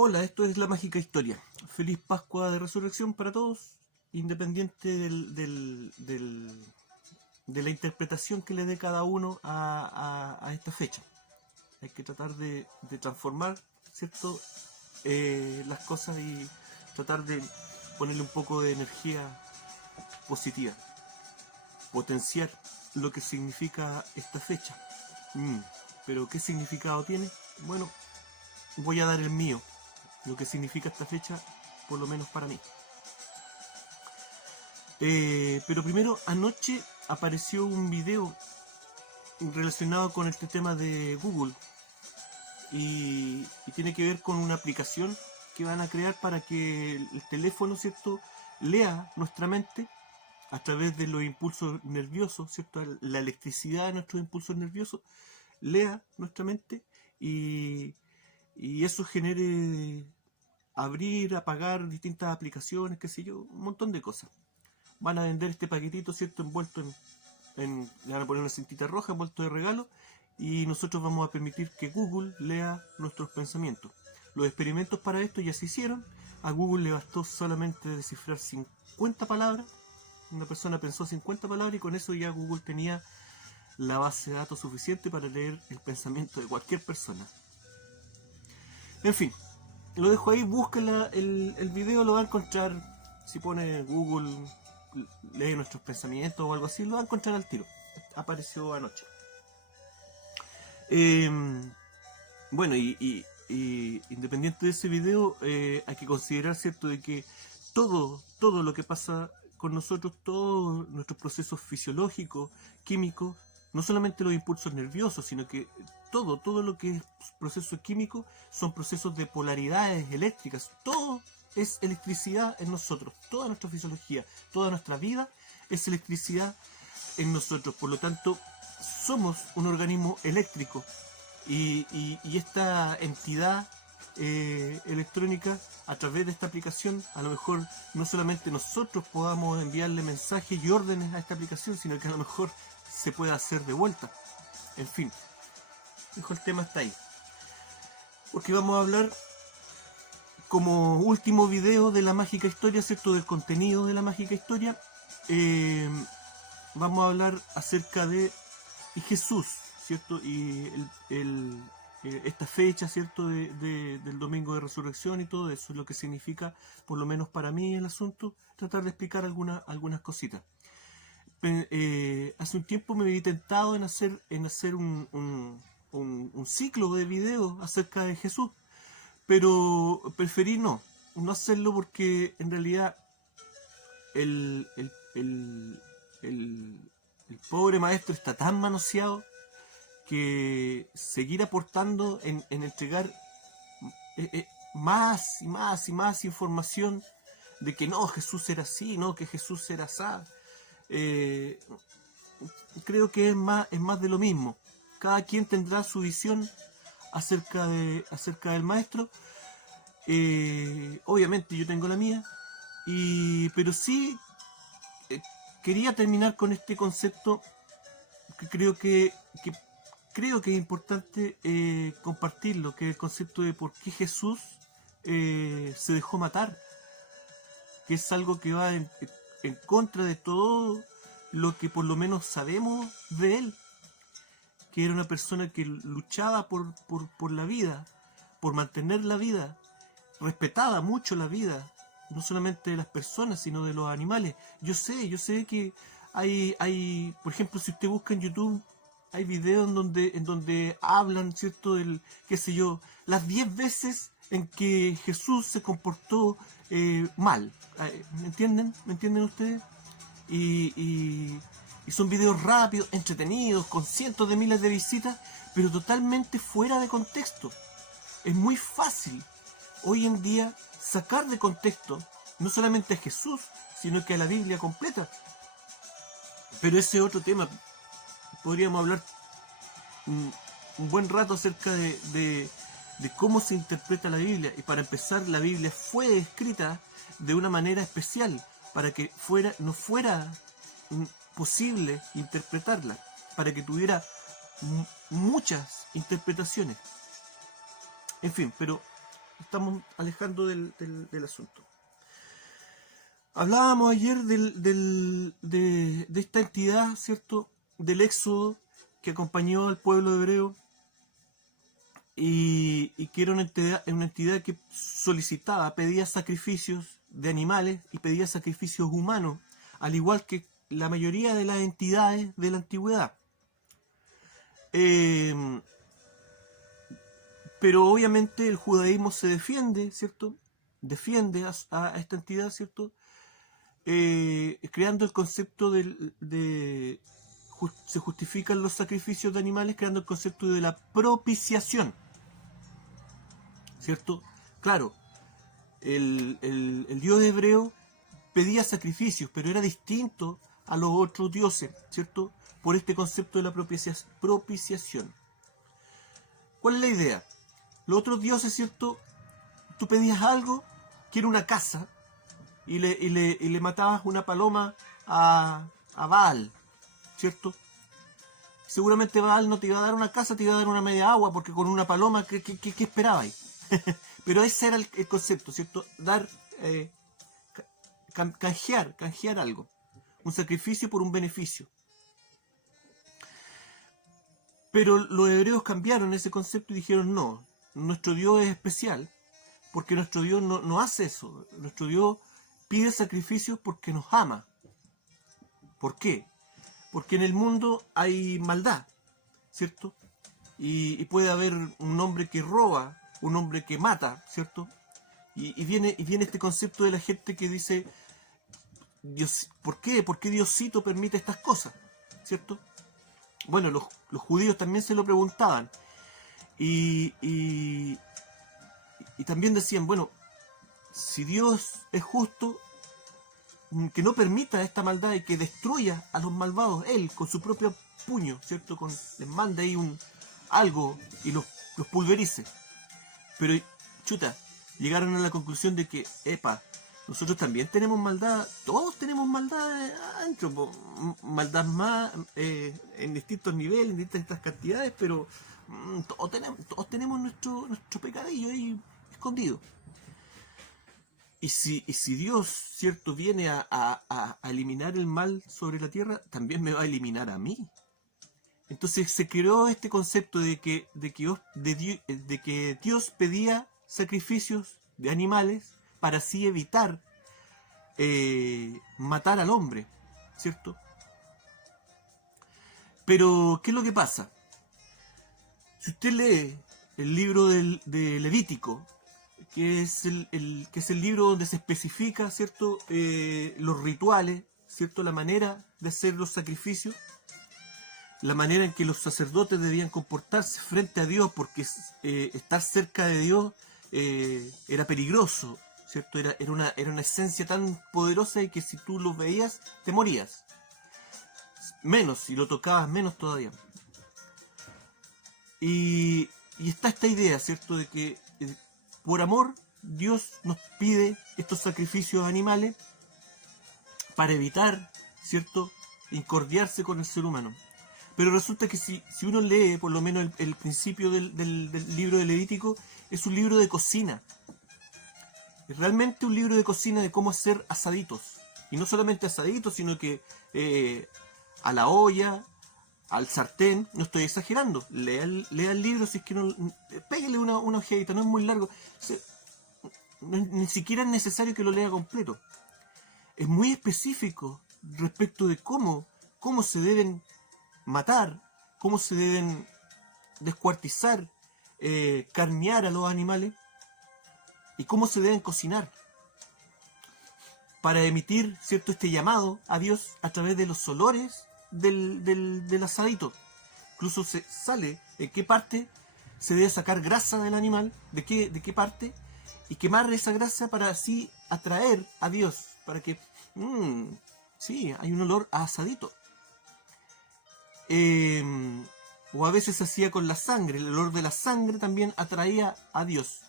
Hola, esto es La Mágica Historia. Feliz Pascua de Resurrección para todos, independiente de la interpretación que le dé cada uno a esta fecha. Hay que tratar de transformar, ¿cierto? Las cosas y tratar de ponerle un poco de energía positiva, potenciar lo que significa esta fecha. Pero ¿qué significado tiene? Bueno, voy a dar el mío, lo que significa esta fecha, por lo menos para mí. Pero primero, anoche apareció un video relacionado con este tema de Google y tiene que ver con una aplicación que van a crear para que el teléfono, ¿cierto?, lea nuestra mente a través de los impulsos nerviosos, ¿cierto?, la electricidad de nuestros impulsos nerviosos, lea nuestra mente y eso genere abrir, apagar distintas aplicaciones, qué sé yo, un montón de cosas. Van a vender este paquetito, ¿cierto?, envuelto le van a poner una cintita roja, envuelto de regalo, y nosotros vamos a permitir que Google lea nuestros pensamientos. Los experimentos para esto ya se hicieron. A Google le bastó solamente descifrar 50 palabras. Una persona pensó 50 palabras y con eso ya Google tenía la base de datos suficiente para leer el pensamiento de cualquier persona. En fin, lo dejo ahí, busquen el video, lo va a encontrar. Si pone Google, lee nuestros pensamientos o algo así, lo va a encontrar al tiro. Apareció anoche. Bueno, y independiente de ese video, hay que considerar, ¿cierto?, de que todo lo que pasa con nosotros, todos nuestros procesos fisiológicos, químicos, no solamente los impulsos nerviosos, sino que todo lo que es proceso químico son procesos de polaridades eléctricas. Todo es electricidad en nosotros. Toda nuestra fisiología, toda nuestra vida es electricidad en nosotros. Por lo tanto, somos un organismo eléctrico y esta entidad electrónica, a través de esta aplicación, a lo mejor no solamente nosotros podamos enviarle mensajes y órdenes a esta aplicación, sino que a lo mejor se pueda hacer de vuelta. En fin, el tema está ahí, porque vamos a hablar como último video de La Mágica Historia, ¿cierto?, del contenido de La Mágica Historia. Vamos a hablar acerca de Jesús, ¿cierto? Y esta fecha, ¿cierto?, del domingo de resurrección y todo eso, lo que significa, por lo menos para mí, el asunto, tratar de explicar algunas cositas. Hace un tiempo me vi tentado en hacer un ciclo de videos acerca de Jesús, pero preferí no hacerlo porque en realidad el pobre maestro está tan manoseado que seguir aportando en entregar más y más y más información de que no, Jesús era así, no, que Jesús era así, creo que es más de lo mismo. Cada quien tendrá su visión acerca del maestro. Obviamente yo tengo la mía, pero sí quería terminar con este concepto que creo que es importante compartirlo, que es el concepto de por qué Jesús se dejó matar, que es algo que va en contra de todo lo que por lo menos sabemos de él, que era una persona que luchaba por la vida, por mantener la vida, respetaba mucho la vida, no solamente de las personas, sino de los animales. Yo sé que hay, por ejemplo, si usted busca en YouTube, hay videos en donde hablan, ¿cierto?, del, qué sé yo, las 10 veces en que Jesús se comportó mal. ¿Me entienden? ¿Me entienden ustedes? Y son videos rápidos, entretenidos, con cientos de miles de visitas, pero totalmente fuera de contexto. Es muy fácil hoy en día sacar de contexto no solamente a Jesús, sino que a la Biblia completa. Pero ese otro tema, podríamos hablar un buen rato acerca de cómo se interpreta la Biblia. Y para empezar, la Biblia fue escrita de una manera especial, para que no fuera posible interpretarla, para que tuviera muchas interpretaciones. En fin, pero estamos alejando del asunto. Hablábamos ayer de esta entidad, ¿cierto? Del éxodo que acompañó al pueblo hebreo y que era una entidad que solicitaba, pedía sacrificios de animales y pedía sacrificios humanos, al igual que la mayoría de las entidades de la antigüedad. Pero obviamente el judaísmo se defiende, ¿cierto? Defiende a esta entidad, ¿cierto? Creando el concepto se justifican los sacrificios de animales creando el concepto de la propiciación, ¿cierto? Claro, el dios hebreo pedía sacrificios, pero era distinto a los otros dioses, ¿cierto? Por este concepto de la propiciación. ¿Cuál es la idea? Los otros dioses, ¿cierto? Tú pedías algo, que era una casa, y le matabas una paloma a Baal, ¿cierto? Seguramente Baal no te iba a dar una casa, te iba a dar una media agua, porque con una paloma, ¿qué esperabais? Pero ese era el concepto, ¿cierto? Dar, canjear algo. Un sacrificio por un beneficio. Pero los hebreos cambiaron ese concepto y dijeron, no, nuestro Dios es especial, porque nuestro Dios no hace eso. Nuestro Dios pide sacrificios porque nos ama. ¿Por qué? Porque en el mundo hay maldad, ¿cierto? Y puede haber un hombre que roba, un hombre que mata, ¿cierto? Y viene este concepto de la gente que dice, Dios, ¿por qué? ¿Por qué Diosito permite estas cosas? ¿Cierto? Bueno, los judíos también se lo preguntaban. Y también decían, bueno, si Dios es justo, que no permita esta maldad y que destruya a los malvados, Él, con su propio puño, ¿cierto? Les manda ahí algo y los pulverice. Pero, chuta, llegaron a la conclusión de que, nosotros también tenemos maldad, todos tenemos maldad adentro, maldad más en distintos niveles, en distintas cantidades, pero todos tenemos nuestro pecadillo ahí escondido. Y si Dios, ¿cierto?, viene a eliminar el mal sobre la tierra, también me va a eliminar a mí. Entonces se creó este concepto de que Dios pedía sacrificios de animales para así evitar matar al hombre, ¿cierto? Pero, ¿qué es lo que pasa? Si usted lee el libro de Levítico, que es el libro donde se especifica, ¿cierto?, los rituales, ¿cierto?, la manera de hacer los sacrificios, la manera en que los sacerdotes debían comportarse frente a Dios, porque estar cerca de Dios era peligroso, ¿cierto? Era una esencia tan poderosa y que si tú lo veías, te morías. Menos, si lo tocabas, menos todavía. Y está esta idea, ¿cierto?, de que por amor Dios nos pide estos sacrificios animales para evitar, ¿cierto?, incordiarse con el ser humano. Pero resulta que si uno lee por lo menos el principio del libro de Levítico, es un libro de cocina. Es realmente un libro de cocina de cómo hacer asaditos. Y no solamente asaditos, sino que a la olla, al sartén. No estoy exagerando. Lea el libro, si es que no... Pégale una ojeadita, no es muy largo. Ni siquiera es necesario que lo lea completo. Es muy específico respecto de cómo se deben matar, cómo se deben descuartizar, carnear a los animales y cómo se deben cocinar para emitir, ¿cierto?, este llamado a Dios a través de los olores del asadito. Incluso se sale en qué parte se debe sacar grasa del animal, de qué parte, y quemar esa grasa para así atraer a Dios, para que, sí, hay un olor a asadito. O a veces se hacía con la sangre, el olor de la sangre también atraía a Dios.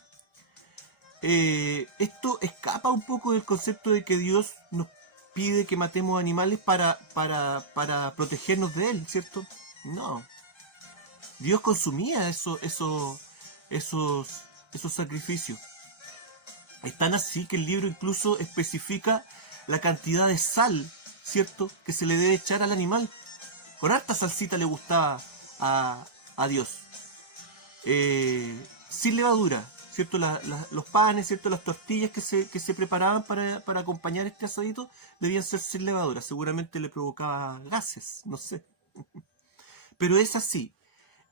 Esto escapa un poco del concepto de que Dios nos pide que matemos animales para protegernos de Él, ¿cierto? No. Dios consumía esos sacrificios. Es tan así que el libro incluso especifica la cantidad de sal, ¿cierto?, que se le debe echar al animal. Con harta salsita le gustaba a Dios. Sin levadura, ¿cierto? Los panes, ¿cierto? Las tortillas que se preparaban para acompañar este asadito debían ser sin levadura. Seguramente le provocaba gases, no sé. Pero es así.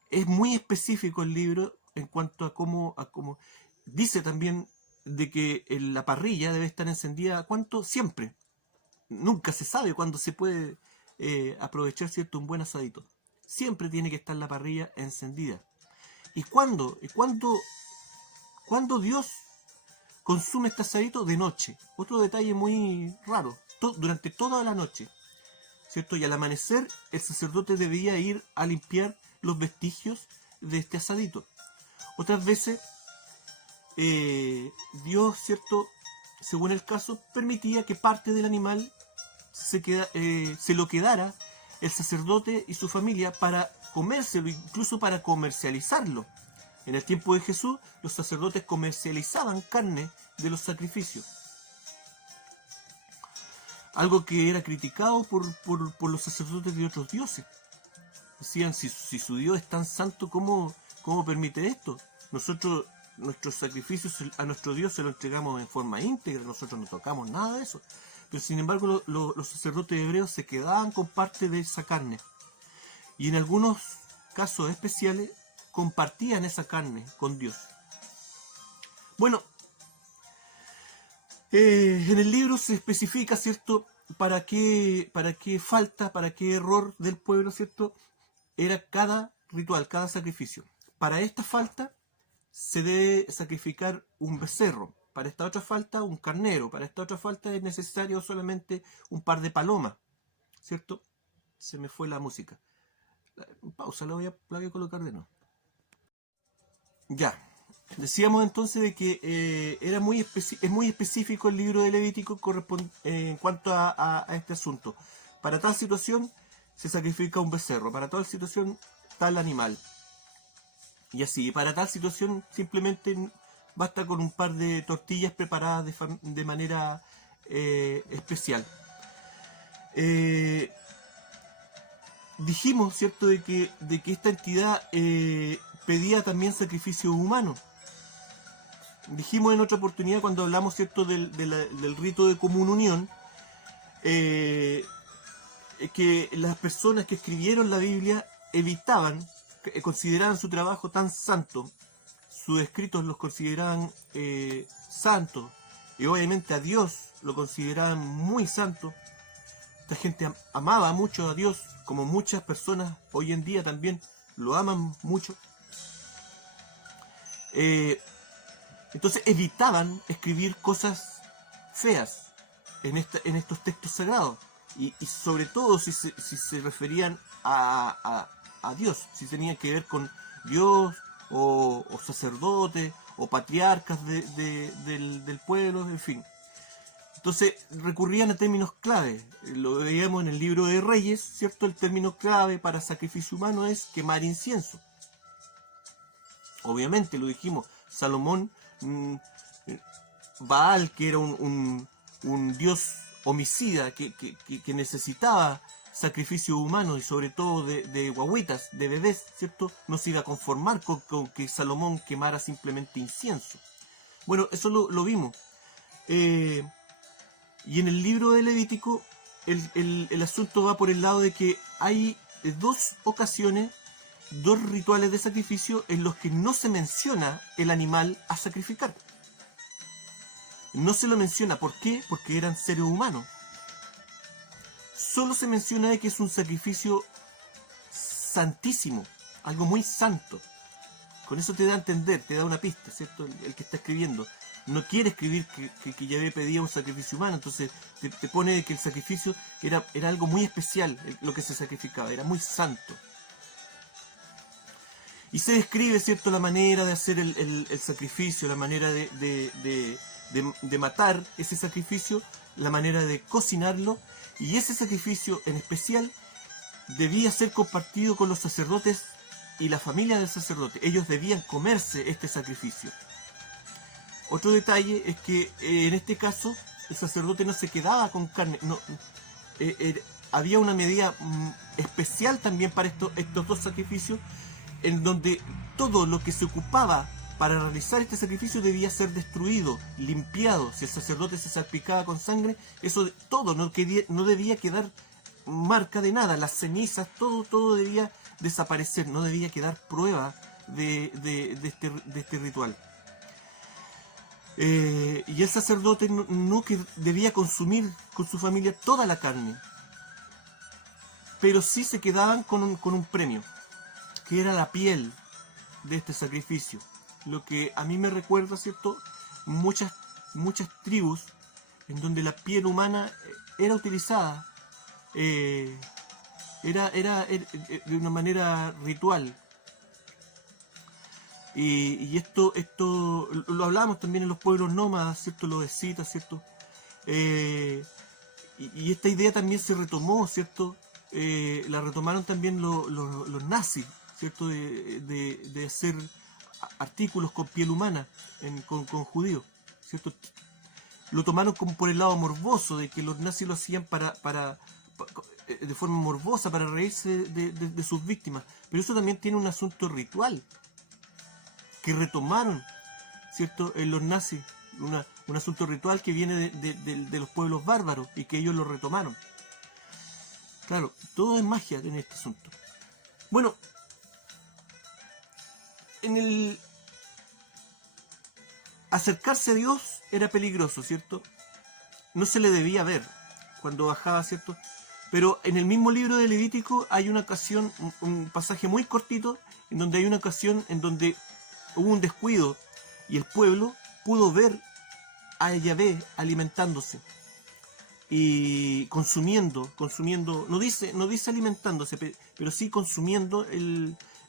Es muy específico el libro en cuanto a cómo dice también de que la parrilla debe estar encendida, ¿cuánto? Siempre. Nunca se sabe cuándo se puede aprovechar, ¿cierto?, un buen asadito. Siempre tiene que estar la parrilla encendida. ¿Y cuándo? ¿Cuándo Dios consume este asadito? De noche. Otro detalle muy raro. Durante toda la noche, ¿cierto? Y al amanecer el sacerdote debía ir a limpiar los vestigios de este asadito. Otras veces Dios, ¿cierto?, según el caso, permitía que parte del animal se lo quedara el sacerdote y su familia para comérselo, incluso para comercializarlo. En el tiempo de Jesús, los sacerdotes comercializaban carne de los sacrificios. Algo que era criticado por los sacerdotes de otros dioses. Decían, si su Dios es tan santo, ¿cómo permite esto? Nosotros, nuestros sacrificios a nuestro Dios se lo entregamos en forma íntegra, nosotros no tocamos nada de eso. Pero sin embargo los sacerdotes hebreos se quedaban con parte de esa carne. Y en algunos casos especiales compartían esa carne con Dios. Bueno, en el libro se especifica, ¿cierto?, para qué falta, para qué error del pueblo, ¿cierto?, era cada ritual, cada sacrificio. Para esta falta se debe sacrificar un becerro, para esta otra falta un carnero, para esta otra falta es necesario solamente un par de palomas, ¿cierto? Se me fue la música. Pausa, la voy a colocar de nuevo. Ya, decíamos entonces de que es muy específico el libro de Levítico en cuanto a este asunto. Para tal situación se sacrifica un becerro, para tal situación tal animal. Y así, para tal situación simplemente basta con un par de tortillas preparadas de manera especial. Dijimos, ¿cierto?, de que esta entidad pedía también sacrificios humanos. Dijimos en otra oportunidad, cuando hablamos, ¿cierto?, del rito de común unión, que las personas que escribieron la Biblia consideraban su trabajo tan santo, sus escritos los consideraban santos, y obviamente a Dios lo consideraban muy santo. Esta gente amaba mucho a Dios, como muchas personas hoy en día también lo aman mucho. Entonces evitaban escribir cosas feas en estos textos sagrados. Y sobre todo si se referían a Dios, si tenían que ver con Dios o sacerdotes o patriarcas del pueblo, en fin. Entonces recurrían a términos clave. Lo veíamos en el libro de Reyes, ¿cierto? El término clave para sacrificio humano es quemar incienso. Obviamente, lo dijimos, Salomón, Baal, que era un dios homicida que necesitaba sacrificio humano y sobre todo de guaguitas, de bebés, ¿cierto? No se iba a conformar con que Salomón quemara simplemente incienso. Bueno, eso lo vimos. Y en el libro de Levítico el asunto va por el lado de que hay dos ocasiones, dos rituales de sacrificio en los que no se menciona el animal a sacrificar. No se lo menciona. ¿Por qué? Porque eran seres humanos. Solo se menciona de que es un sacrificio santísimo, algo muy santo. Con eso te da a entender, te da una pista, ¿cierto? El que está escribiendo no quiere escribir que Yahvé pedía un sacrificio humano, entonces te pone de que el sacrificio era algo muy especial, lo que se sacrificaba, era muy santo. Y se describe, ¿cierto?, la manera de hacer el sacrificio, la manera de matar ese sacrificio, la manera de cocinarlo, y ese sacrificio en especial debía ser compartido con los sacerdotes y la familia del sacerdote. Ellos debían comerse este sacrificio. Otro detalle es que en este caso el sacerdote no se quedaba con carne, no, había una medida especial también para estos dos sacrificios, en donde todo lo que se ocupaba para realizar este sacrificio debía ser destruido, limpiado. Si el sacerdote se salpicaba con sangre, eso todo no debía quedar marca de nada, las cenizas, todo debía desaparecer, no debía quedar prueba de este ritual. Y el sacerdote no que debía consumir con su familia toda la carne, pero sí se quedaban con un premio, que era la piel de este sacrificio. Lo que a mí me recuerda, ¿cierto? Muchas tribus en donde la piel humana era utilizada, era de una manera ritual. Y esto lo hablábamos también en los pueblos nómadas, ¿cierto? Los escitas, ¿cierto? Y esta idea también se retomó, ¿cierto? La retomaron también los nazis, ¿cierto? De hacer artículos con piel humana, con judíos, ¿cierto? Lo tomaron como por el lado morboso, de que los nazis lo hacían de forma morbosa, para reírse de sus víctimas. Pero eso también tiene un asunto ritual, que retomaron, ¿cierto? En los nazis, un asunto ritual que viene de los pueblos bárbaros, y que ellos lo retomaron. Claro, todo es magia en este asunto. Bueno, acercarse a Dios era peligroso, ¿cierto? No se le debía ver cuando bajaba, ¿cierto? Pero en el mismo libro de Levítico hay una ocasión, un pasaje muy cortito, en donde hay una ocasión en donde hubo un descuido y el pueblo pudo ver a Yahvé alimentándose y consumiendo, no dice alimentándose, pero sí consumiendo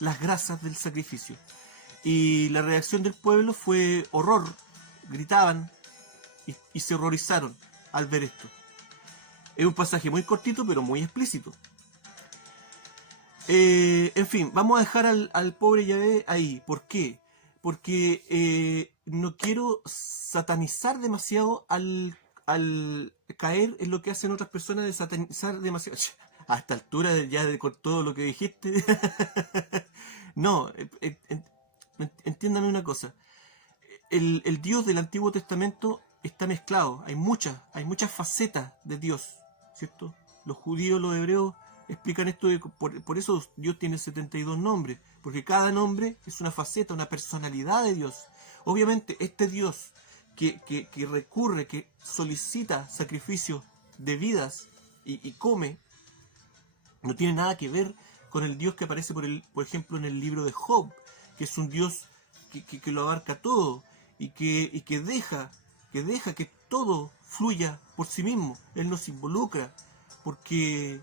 las grasas del sacrificio. Y la reacción del pueblo fue horror, gritaban y se horrorizaron al ver esto. Es un pasaje muy cortito, pero muy explícito. En fin, vamos a dejar al pobre Yahvé ahí. ¿Por qué? Porque no quiero satanizar demasiado al caer en lo que hacen otras personas, de satanizar demasiado. A esta altura, con todo lo que dijiste. No, entiéndame una cosa. El Dios del Antiguo Testamento está mezclado. Hay muchas facetas de Dios, ¿cierto? Los judíos, los hebreos explican esto, por eso Dios tiene 72 nombres, porque cada nombre es una faceta, una personalidad de Dios. Obviamente este Dios que recurre, que solicita sacrificios de vidas y come, no tiene nada que ver con el Dios que aparece por ejemplo en el libro de Job, que es un Dios que lo abarca todo y que deja que todo fluya por sí mismo. Él no se involucra porque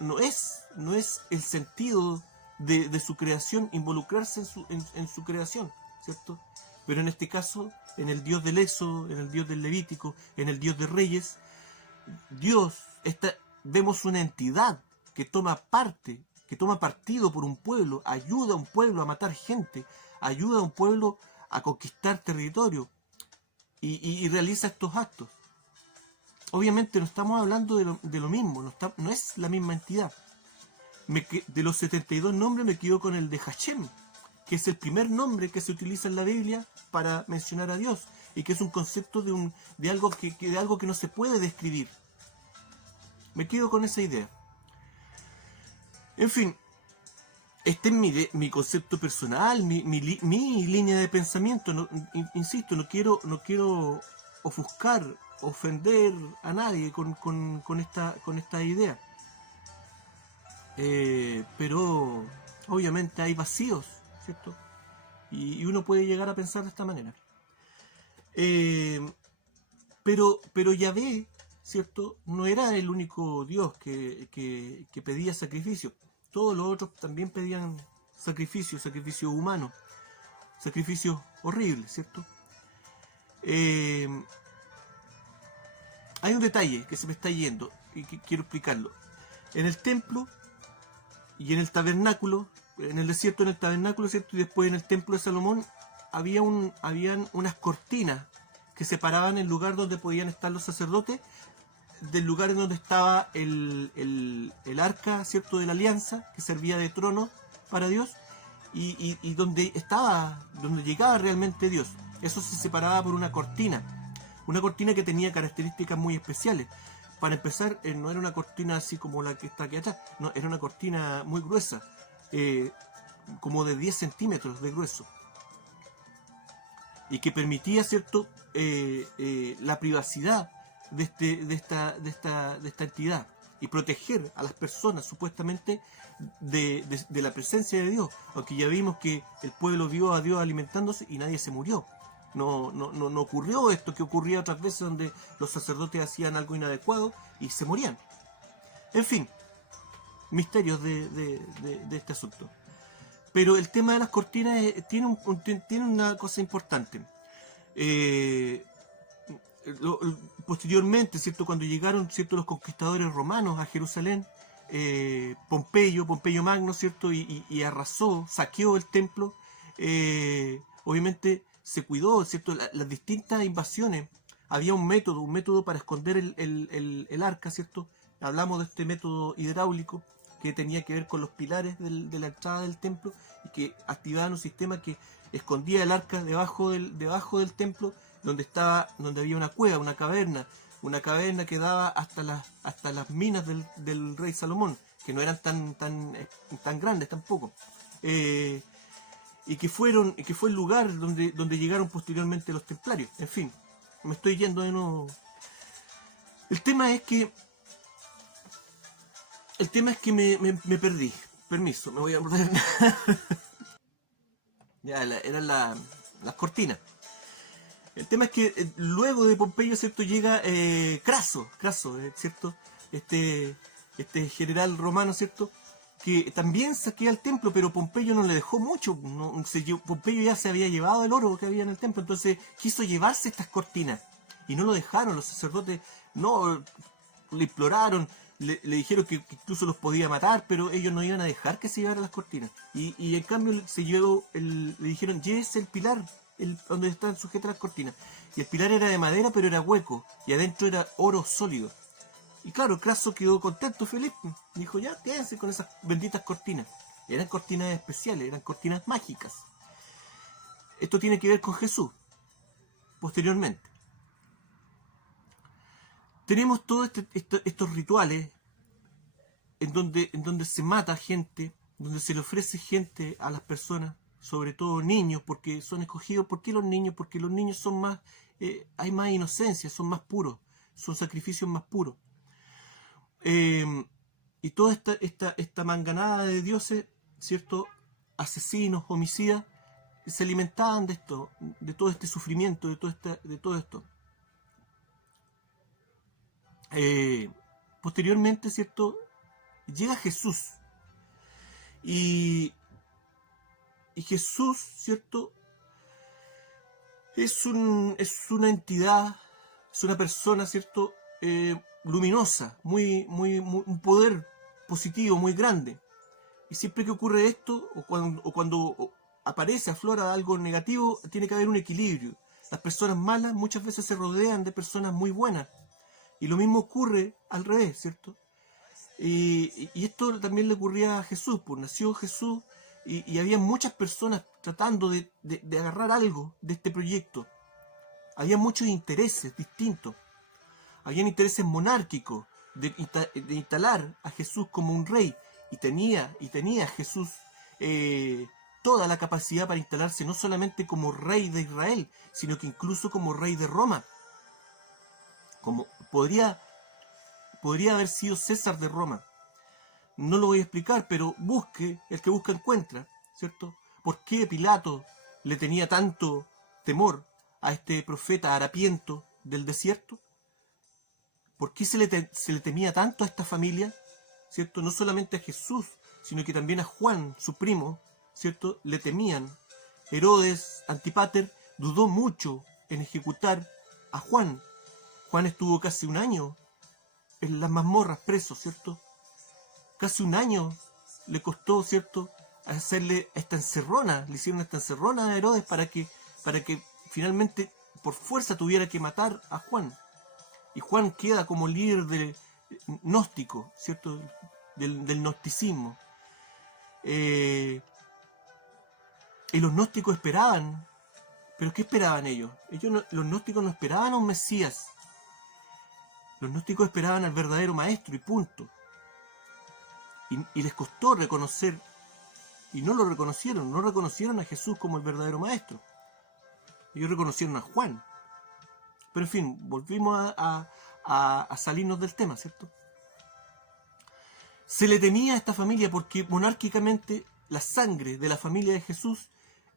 no es el sentido de su creación involucrarse en su creación, ¿cierto? Pero en este caso, en el Dios del Éxodo, en el Dios del Levítico, en el Dios de Reyes, vemos una entidad que toma partido por un pueblo, ayuda a un pueblo a matar gente, ayuda a un pueblo a conquistar territorio y realiza estos actos. Obviamente no estamos hablando de lo mismo, no es la misma entidad. De los 72 nombres me quedo con el de Hashem, que es el primer nombre que se utiliza en la Biblia para mencionar a Dios, y que es un concepto de algo que no se puede describir. Me quedo con esa idea. En fin, este es mi concepto personal, mi línea de pensamiento. Insisto, no quiero ofuscar, ofender a nadie con esta idea. Pero obviamente hay vacíos, ¿cierto? Y uno puede llegar a pensar de esta manera. Pero Yahvé, ¿cierto? No era el único Dios que pedía sacrificio. Todos los otros también pedían sacrificios humanos, sacrificios horribles, ¿cierto? Hay un detalle que se me está yendo y que quiero explicarlo. En el templo y en el tabernáculo, en el desierto, en el tabernáculo, ¿cierto? Y después en el templo de Salomón, habían unas cortinas que separaban el lugar donde podían estar los sacerdotes del lugar en donde estaba el arca, ¿cierto?, de la alianza, que servía de trono para Dios, y donde llegaba realmente Dios. Eso se separaba por una cortina que tenía características muy especiales. Para empezar, no era una cortina así como la que está aquí atrás, no, era una cortina muy gruesa, como de 10 centímetros de grueso, y que permitía, ¿cierto?, la privacidad de esta entidad, y proteger a las personas supuestamente de la presencia de Dios, aunque ya vimos que el pueblo vio a Dios alimentándose y nadie se murió. No ocurrió esto que ocurría otras veces, donde los sacerdotes hacían algo inadecuado y se morían. En fin, misterios de este asunto. Pero el tema de las cortinas tiene una cosa importante. Posteriormente, ¿cierto?, cuando llegaron, ¿cierto?, los conquistadores romanos a Jerusalén, Pompeyo Magno, ¿cierto?, y arrasó, saqueó el templo. Obviamente se cuidó, ¿cierto?, las distintas invasiones. Había un método para esconder el arca, ¿cierto? Hablamos de este método hidráulico que tenía que ver con los pilares de la entrada del templo, y que activaban un sistema que escondía el arca debajo del templo, donde había una cueva, una caverna que daba hasta las minas del rey Salomón, que no eran tan grandes tampoco. Y que fue el lugar donde llegaron posteriormente los templarios. En fin, me estoy yendo de nuevo. El tema es que me perdí. Permiso, me voy a morder. Ya, eran las cortinas. El tema es que luego de Pompeyo, ¿cierto?, llega Craso, ¿cierto? Este general romano, ¿cierto?, que también saquea el templo, pero Pompeyo no le dejó mucho. Pompeyo ya se había llevado el oro que había en el templo, entonces quiso llevarse estas cortinas y no lo dejaron. Los sacerdotes no le imploraron, le dijeron que incluso los podía matar, pero ellos no iban a dejar que se llevaran las cortinas. Y en cambio le dijeron: llévese el pilar, donde están sujetas las cortinas. Y el pilar era de madera, pero era hueco, y adentro era oro sólido. Y claro, Craso quedó contento, feliz. Dijo: ya, quédense con esas benditas cortinas. Eran cortinas especiales, eran cortinas mágicas. Esto tiene que ver con Jesús, posteriormente. Tenemos todos estos rituales en donde se mata gente, donde se le ofrece gente a las personas, sobre todo niños, porque son escogidos. ¿Por qué los niños? Porque los niños son más, hay más inocencia, son más puros, son sacrificios más puros. Y toda esta manganada de dioses, ¿cierto?, asesinos, homicidas, se alimentaban de esto, de todo este sufrimiento, de todo esto. Posteriormente, ¿cierto?, llega Jesús. Y Jesús, ¿cierto?, es una entidad, es una persona, ¿cierto?, luminosa, un poder positivo muy grande. Y siempre que ocurre esto, o cuando aparece, aflora algo negativo, tiene que haber un equilibrio. Las personas malas muchas veces se rodean de personas muy buenas, y lo mismo ocurre al revés, ¿cierto? Y esto también le ocurría a Jesús, pues nació Jesús, y había muchas personas tratando de agarrar algo de este proyecto. Había muchos intereses distintos. Habían intereses monárquicos de instalar a Jesús como un rey, y tenía Jesús toda la capacidad para instalarse no solamente como rey de Israel, sino que incluso como rey de Roma. Como podría haber sido César de Roma. No lo voy a explicar, pero el que busca encuentra, ¿cierto? ¿Por qué Pilato le tenía tanto temor a este profeta harapiento del desierto? ¿Por qué se le temía tanto a esta familia? ¿Cierto? No solamente a Jesús, sino que también a Juan, su primo, ¿cierto?, le temían. Herodes Antipater dudó mucho en ejecutar a Juan. Juan estuvo casi un año en las mazmorras preso, ¿cierto? Casi un año le costó, ¿cierto?, hacerle esta encerrona. Le hicieron esta encerrona a Herodes para que para que finalmente por fuerza tuviera que matar a Juan. Y Juan queda como líder gnóstico, ¿cierto? Del gnosticismo. Y los gnósticos esperaban. ¿Pero qué esperaban ellos? Los gnósticos no esperaban a un Mesías. Los gnósticos esperaban al verdadero maestro y punto. Y les costó reconocer, y no lo reconocieron, no reconocieron a Jesús como el verdadero maestro. Ellos reconocieron a Juan. Pero en fin, volvimos a salirnos del tema, ¿cierto? Se le temía a esta familia porque monárquicamente la sangre de la familia de Jesús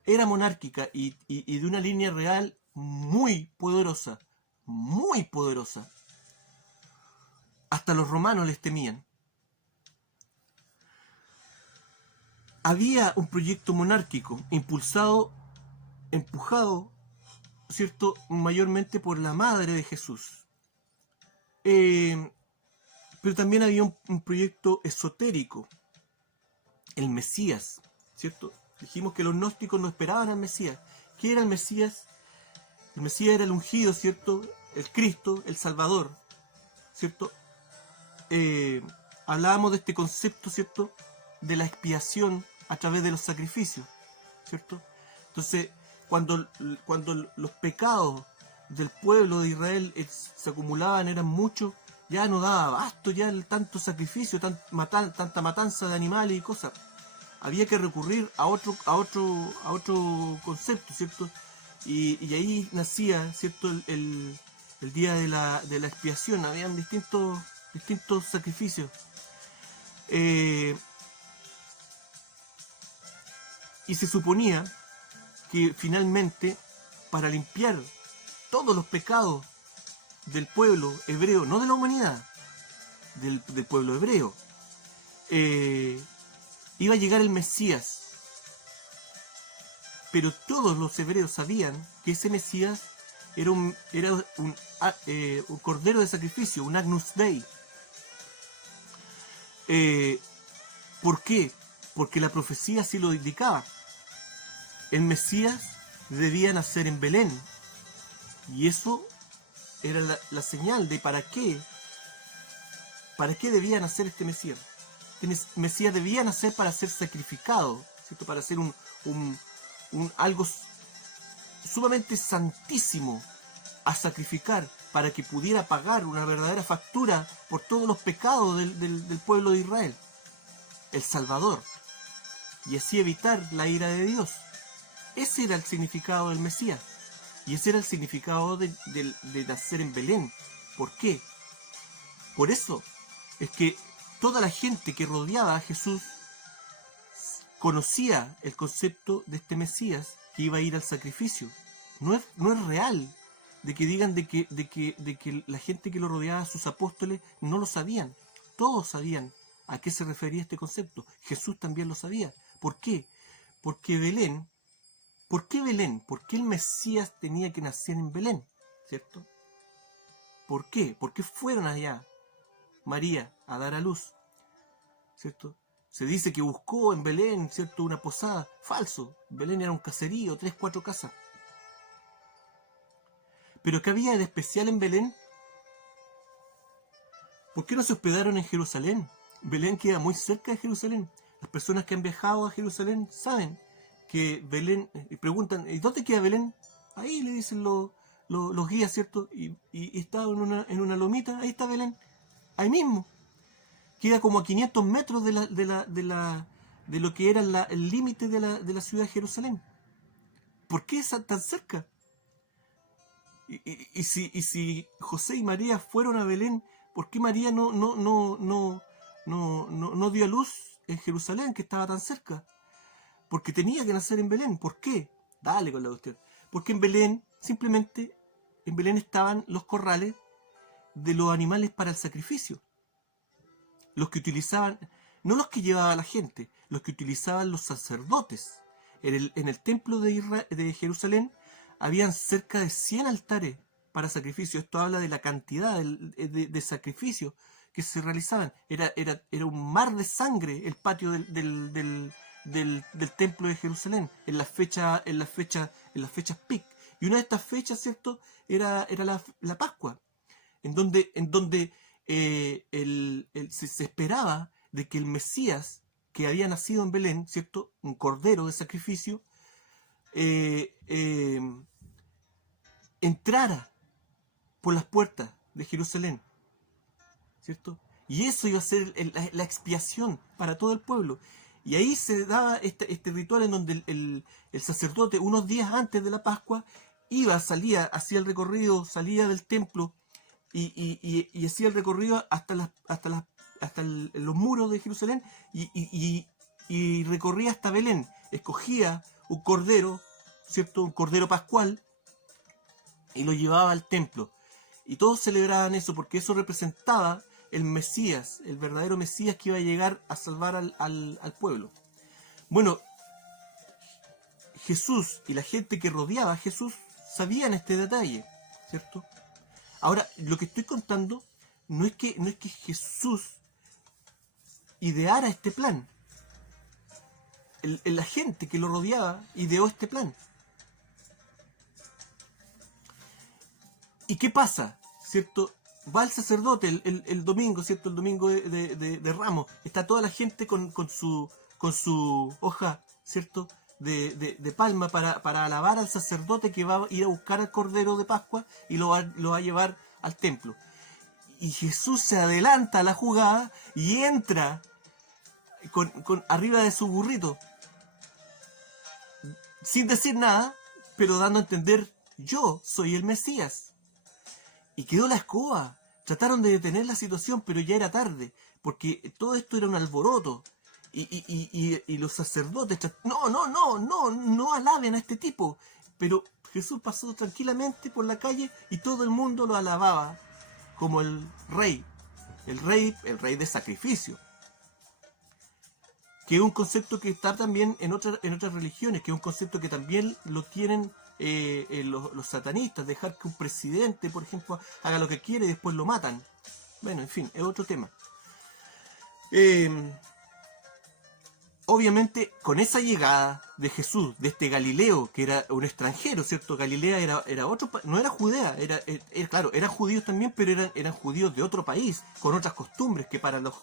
era monárquica y de una línea real muy poderosa, muy poderosa. Hasta los romanos les temían. Había un proyecto monárquico empujado, ¿cierto?, mayormente por la madre de Jesús. Pero también había un proyecto esotérico, el Mesías, ¿cierto? Dijimos que los gnósticos no esperaban al Mesías. ¿Qué era el Mesías? El Mesías era el ungido, ¿cierto? El Cristo, el Salvador, ¿cierto? Hablábamos de este concepto, ¿cierto?, de la expiación a través de los sacrificios, ¿cierto? Entonces, cuando los pecados del pueblo de Israel se acumulaban, eran muchos, ya no daba abasto ya el tanto sacrificio, tanta matanza de animales y cosas. Había que recurrir a otro concepto, ¿cierto? Y ahí nacía, ¿cierto?, el día de la expiación. Habían distintos sacrificios. Y se suponía que finalmente, para limpiar todos los pecados del pueblo hebreo, no de la humanidad, del pueblo hebreo, iba a llegar el Mesías. Pero todos los hebreos sabían que ese Mesías era un cordero de sacrificio, un Agnus Dei. ¿Por qué? Porque la profecía así lo indicaba. El Mesías debía nacer en Belén. Y eso era la señal de para qué debía nacer este Mesías. Este Mesías debía nacer para ser sacrificado, ¿cierto? Para ser algo sumamente santísimo a sacrificar, para que pudiera pagar una verdadera factura por todos los pecados del pueblo de Israel. El Salvador. Y así evitar la ira de Dios. Ese era el significado del Mesías. Y ese era el significado de nacer en Belén. ¿Por qué? Por eso es que toda la gente que rodeaba a Jesús conocía el concepto de este Mesías que iba a ir al sacrificio. No es real de que digan de que la gente que lo rodeaba, sus apóstoles, no lo sabían. Todos sabían a qué se refería este concepto. Jesús también lo sabía. ¿Por qué? Porque Belén. ¿Por qué Belén? ¿Por qué el Mesías tenía que nacer en Belén? ¿Cierto? ¿Por qué? ¿Por qué fueron allá María a dar a luz? ¿Cierto? Se dice que buscó en Belén, ¿cierto?, una posada. Falso. Belén era un caserío, 3, 4 casas. ¿Pero qué había de especial en Belén? ¿Por qué no se hospedaron en Jerusalén? Belén queda muy cerca de Jerusalén. Las personas que han viajado a Jerusalén saben que Belén, preguntan, ¿y dónde queda Belén? Ahí le dicen los guías, ¿cierto? Y está en una lomita, ahí está Belén, ahí mismo. Queda como a 500 metros de lo que era el límite de la ciudad de Jerusalén. ¿Por qué es tan cerca? Y si José y María fueron a Belén, ¿por qué María no dio a luz en Jerusalén, que estaba tan cerca? Porque tenía que nacer en Belén. ¿Por qué? Dale con la cuestión. Porque en Belén, simplemente, en Belén estaban los corrales de los animales para el sacrificio. Los que utilizaban, no los que llevaba la gente, los que utilizaban los sacerdotes. En el templo de Jerusalén habían cerca de 100 altares para sacrificio. Esto habla de la cantidad de sacrificios que se realizaban. Era un mar de sangre el patio del templo de Jerusalén en las fechas en las fechas pic. Y una de estas fechas, ¿cierto?, era la Pascua, en donde se esperaba de que el Mesías, que había nacido en Belén, ¿cierto?, un cordero de sacrificio, eh, eh, entrara por las puertas de Jerusalén, ¿cierto? Y eso iba a ser la expiación para todo el pueblo. Y ahí se daba este ritual en donde el sacerdote, unos días antes de la Pascua, salía, hacía el recorrido, salía del templo y hacía el recorrido hasta los muros de Jerusalén y recorría hasta Belén. Escogía un cordero, ¿cierto? Un cordero pascual, y lo llevaba al templo. Y todos celebraban eso porque eso representaba el Mesías, el verdadero Mesías que iba a llegar a salvar al pueblo. Bueno, Jesús y la gente que rodeaba a Jesús sabían este detalle, ¿cierto? Ahora, lo que estoy contando no es que Jesús ideara este plan. La gente que lo rodeaba ideó este plan. ¿Y qué pasa? ¿Cierto? Va el sacerdote el domingo, ¿cierto? El domingo de Ramos. Está toda la gente con su hoja, ¿cierto? De palma para alabar al sacerdote que va a ir a buscar al Cordero de Pascua y lo va a llevar al templo. Y Jesús se adelanta a la jugada y entra arriba de su burrito, sin decir nada, pero dando a entender: yo soy el Mesías. Y quedó la escoba. Trataron de detener la situación, pero ya era tarde, porque todo esto era un alboroto. Y los sacerdotes, no alaben a este tipo. Pero Jesús pasó tranquilamente por la calle y todo el mundo lo alababa como el rey de sacrificio. Que es un concepto que está también en otras religiones, que es un concepto que también lo tienen los satanistas, dejar que un presidente, por ejemplo, haga lo que quiere y después lo matan. Bueno, en fin, es otro tema. Obviamente, con esa llegada de Jesús, de este Galileo, que era un extranjero, ¿cierto? Galilea era otro, no era Judea, claro, eran judíos también, pero eran judíos de otro país, con otras costumbres que para los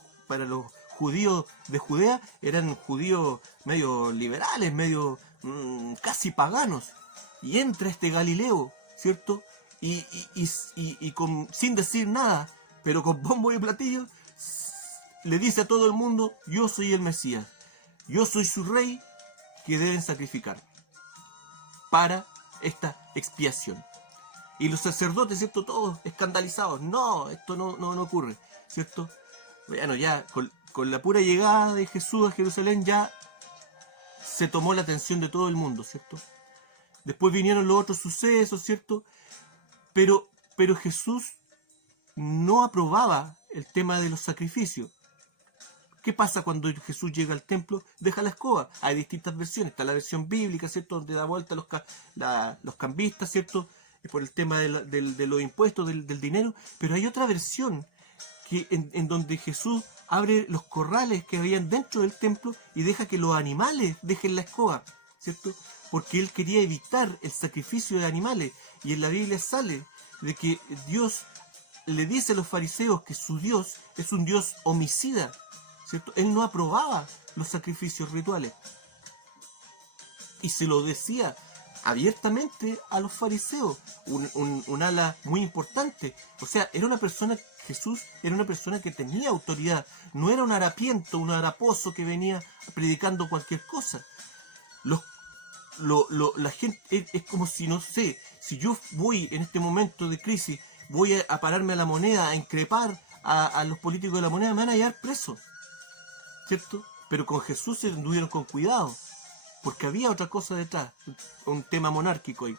judíos de Judea eran judíos medio liberales, medio casi paganos. Y entra este Galileo, ¿cierto? Y sin decir nada, pero con bombo y platillo, le dice a todo el mundo: yo soy el Mesías, yo soy su rey que deben sacrificar para esta expiación. Y los sacerdotes, ¿cierto? Todos escandalizados: no, esto no ocurre, ¿cierto? Bueno, ya con la pura llegada de Jesús a Jerusalén ya se tomó la atención de todo el mundo, ¿cierto? Después vinieron los otros sucesos, ¿cierto? Pero Jesús no aprobaba el tema de los sacrificios. ¿Qué pasa cuando Jesús llega al templo? Deja la escoba. Hay distintas versiones. Está la versión bíblica, ¿cierto? Donde da vuelta los cambistas, ¿cierto? Por el tema de los impuestos, del dinero. Pero hay otra versión en donde Jesús abre los corrales que habían dentro del templo y deja que los animales dejen la escoba, ¿cierto? Porque él quería evitar el sacrificio de animales. Y en la Biblia sale de que Dios le dice a los fariseos que su Dios es un Dios homicida, ¿cierto? Él no aprobaba los sacrificios rituales. Y se lo decía abiertamente a los fariseos, un ala muy importante. O sea, Jesús era una persona que tenía autoridad, no era un harapiento, un haraposo que venía predicando cualquier cosa. La gente es como si, no sé, si yo voy en este momento de crisis, voy a pararme a la moneda, a increpar a los políticos de la moneda, me van a llevar preso, ¿cierto? Pero con Jesús se anduvieron con cuidado, porque había otra cosa detrás, un tema monárquico ahí.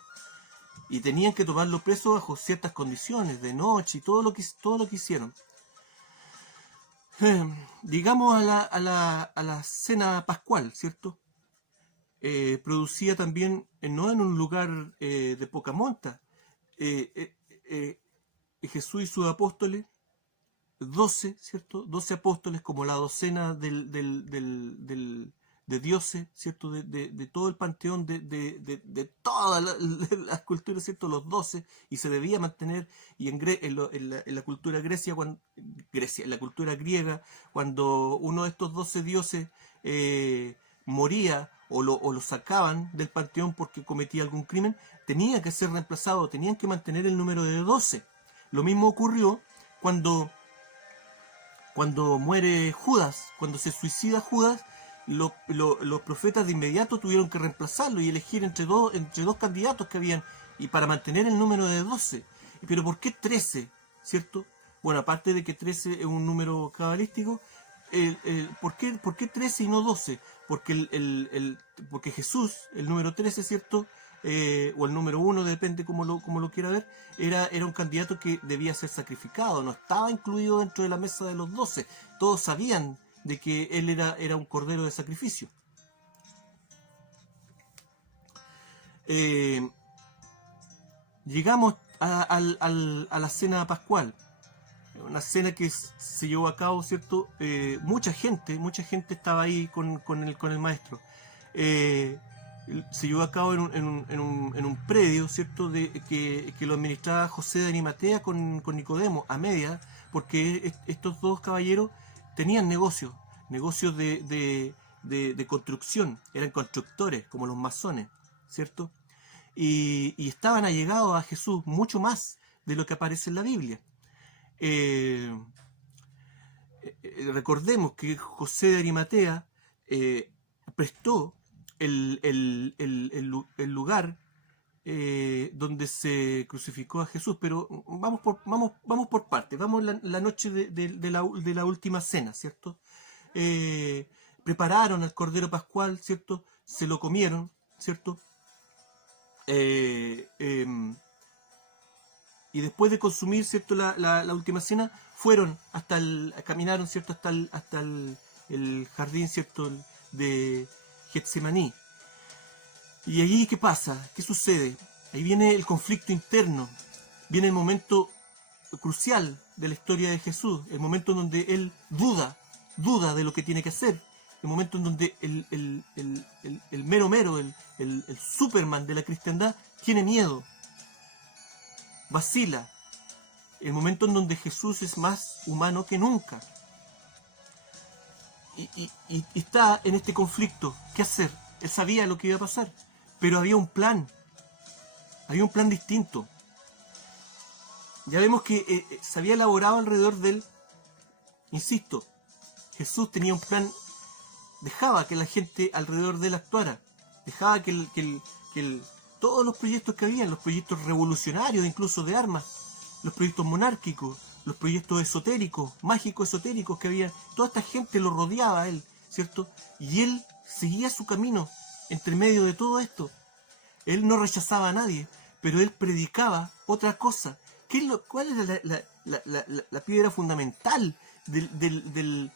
Y tenían que tomarlo preso bajo ciertas condiciones, de noche y todo lo que hicieron. Digamos a la cena pascual, ¿cierto? Producía también, no en un lugar de poca monta, Jesús y sus apóstoles, 12, ¿cierto? 12 apóstoles, como la docena del de dioses, ¿cierto? De todo el panteón, de todas las culturas, ¿cierto? Los 12, y se debía mantener, y en la cultura Grecia, en la cultura griega, cuando uno de estos 12 dioses moría o lo sacaban del panteón porque cometía algún crimen, tenía que ser reemplazado, tenían que mantener el número de 12. Lo mismo ocurrió cuando muere Judas, cuando se suicida Judas, los profetas de inmediato tuvieron que reemplazarlo y elegir entre dos candidatos que habían, y para mantener el número de 12. Pero ¿por qué 13? ¿Cierto? Bueno, aparte de que 13 es un número cabalístico, ¿por qué 13 y no 12? Porque Jesús, el número 13, ¿cierto? O el número 1, depende como lo quiera ver, era un candidato que debía ser sacrificado, no estaba incluido dentro de la mesa de los 12. Todos sabían de que él era un cordero de sacrificio. Llegamos a la cena pascual, una cena que se llevó a cabo, ¿cierto? Mucha gente estaba ahí con el maestro. Se llevó a cabo en un predio, ¿cierto? Que lo administraba José de Arimatea con Nicodemo, a media, porque estos dos caballeros tenían negocios de construcción, eran constructores, como los masones, ¿cierto? Y estaban allegados a Jesús mucho más de lo que aparece en la Biblia. Recordemos que José de Arimatea prestó el lugar donde se crucificó a Jesús, pero vamos por partes. Vamos la noche de la última cena, ¿cierto? Prepararon al Cordero Pascual, ¿cierto? Se lo comieron, ¿cierto? Y después de consumir, ¿cierto? La última cena, caminaron, ¿cierto? Hasta el jardín, ¿cierto? De Getsemaní. Y allí, ¿qué pasa? ¿Qué sucede? Ahí viene el conflicto interno, viene el momento crucial de la historia de Jesús, el momento en donde él duda de lo que tiene que hacer, el momento en donde el mero, el Superman de la cristiandad tiene miedo, vacila, el momento en donde Jesús es más humano que nunca. Y está en este conflicto. ¿Qué hacer? Él sabía lo que iba a pasar, pero había un plan distinto. Ya vemos que se había elaborado alrededor de él. Insisto, Jesús tenía un plan, dejaba que la gente alrededor de él actuara, dejaba que todos los proyectos que había, los proyectos revolucionarios, incluso de armas, los proyectos monárquicos, los proyectos esotéricos, mágicos esotéricos que había, toda esta gente lo rodeaba a él, ¿cierto? Y él seguía su camino entre medio de todo esto. Él no rechazaba a nadie, pero él predicaba otra cosa. ¿Cuál era la piedra fundamental de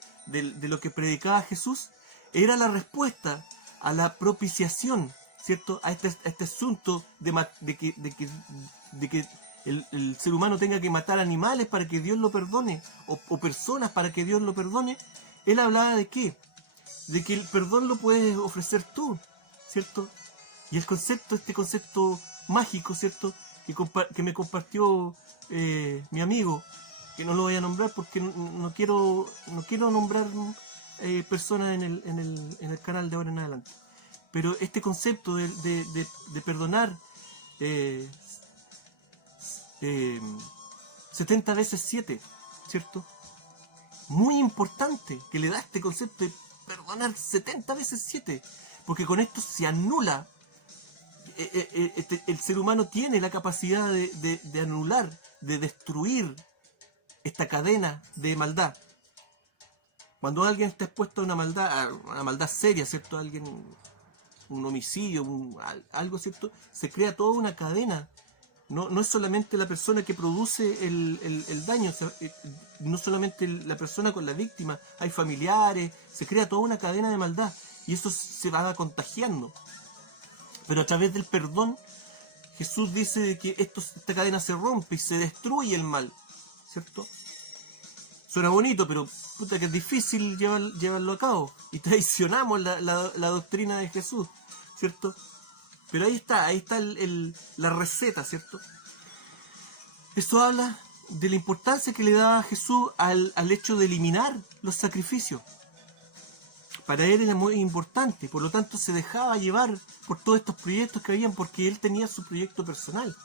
lo que predicaba Jesús? Era la respuesta a la propiciación, ¿cierto? A este asunto de que el ser humano tenga que matar animales para que Dios lo perdone, o personas para que Dios lo perdone. Él hablaba de qué? De que el perdón lo puedes ofrecer tú, ¿cierto? Y este concepto mágico, ¿cierto? Que me compartió mi amigo, que no lo voy a nombrar porque no quiero nombrar personas en el canal de ahora en adelante. Pero este concepto de perdonar 70 veces 7, ¿cierto? Muy importante que le da este concepto de perdonar 70 veces 7, porque con esto se anula. El ser humano tiene la capacidad de anular, de destruir esta cadena de maldad. Cuando alguien está expuesto a una maldad seria, ¿cierto? Un homicidio, algo, ¿cierto? Se crea toda una cadena. No es solamente la persona que produce el daño, no solamente la persona con la víctima, hay familiares, se crea toda una cadena de maldad y eso se va contagiando. Pero a través del perdón, Jesús dice que esta cadena se rompe y se destruye el mal, ¿cierto? Suena bonito, pero puta que es difícil llevarlo a cabo. Y traicionamos la doctrina de Jesús, ¿cierto? Pero ahí está la receta, ¿cierto? Eso habla de la importancia que le daba Jesús al hecho de eliminar los sacrificios. Para él era muy importante, por lo tanto se dejaba llevar por todos estos proyectos que habían, porque él tenía su proyecto personal.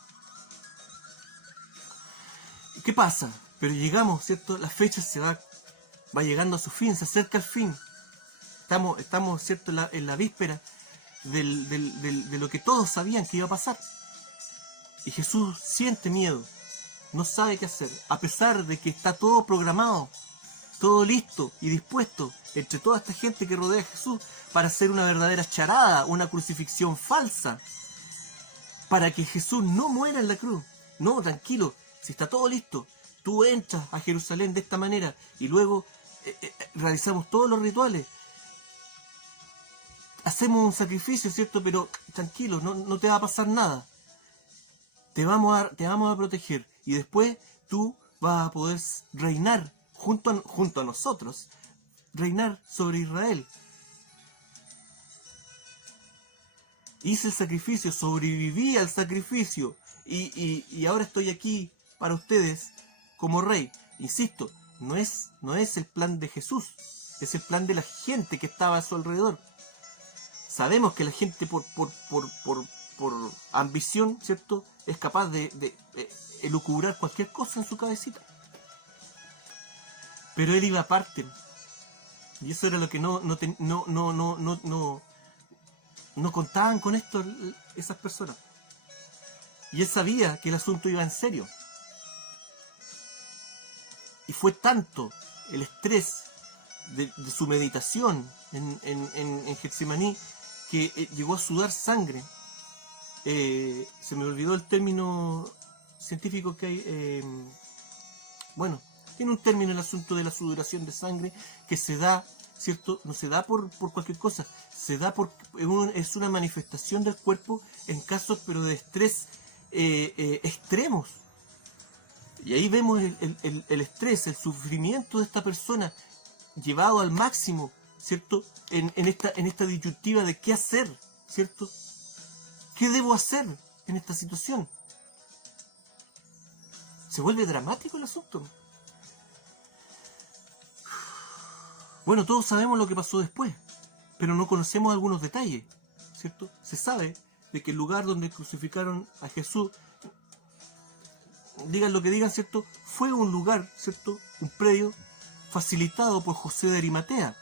¿Qué pasa? Pero llegamos, ¿cierto? La fecha va llegando a su fin, se acerca al fin. Estamos ¿cierto? En la víspera de lo que todos sabían que iba a pasar. Y Jesús siente miedo, no sabe qué hacer, a pesar de que está todo programado, todo listo y dispuesto entre toda esta gente que rodea a Jesús para hacer una verdadera charada, una crucifixión falsa, para que Jesús no muera en la cruz. No, tranquilo, si está todo listo, tú entras a Jerusalén de esta manera y luego realizamos todos los rituales. Hacemos un sacrificio, ¿cierto? Pero tranquilo, no te va a pasar nada. Te vamos a proteger y después tú vas a poder reinar junto a nosotros, reinar sobre Israel. Hice el sacrificio, sobreviví al sacrificio y ahora estoy aquí para ustedes como rey. Insisto, no es el plan de Jesús, es el plan de la gente que estaba a su alrededor. Sabemos que la gente por ambición, ¿cierto?, es capaz de elucubrar cualquier cosa en su cabecita. Pero él iba aparte. Y eso era lo que no contaban con esto esas personas. Y él sabía que el asunto iba en serio. Y fue tanto el estrés de su meditación en Getsemaní que llegó a sudar sangre. Se me olvidó el término científico que hay. Bueno, tiene un término el asunto de la sudoración de sangre que se da, ¿cierto? No se da por cualquier cosa, se da es una manifestación del cuerpo en casos pero de estrés extremos. Y ahí vemos el estrés, el sufrimiento de esta persona llevado al máximo, ¿cierto? En esta disyuntiva de qué hacer, ¿cierto? ¿Qué debo hacer en esta situación? Se vuelve dramático el asunto. Bueno, todos sabemos lo que pasó después, pero no conocemos algunos detalles, ¿cierto? Se sabe de que el lugar donde crucificaron a Jesús, digan lo que digan, ¿cierto?, fue un lugar, ¿cierto?, un predio facilitado por José de Arimatea.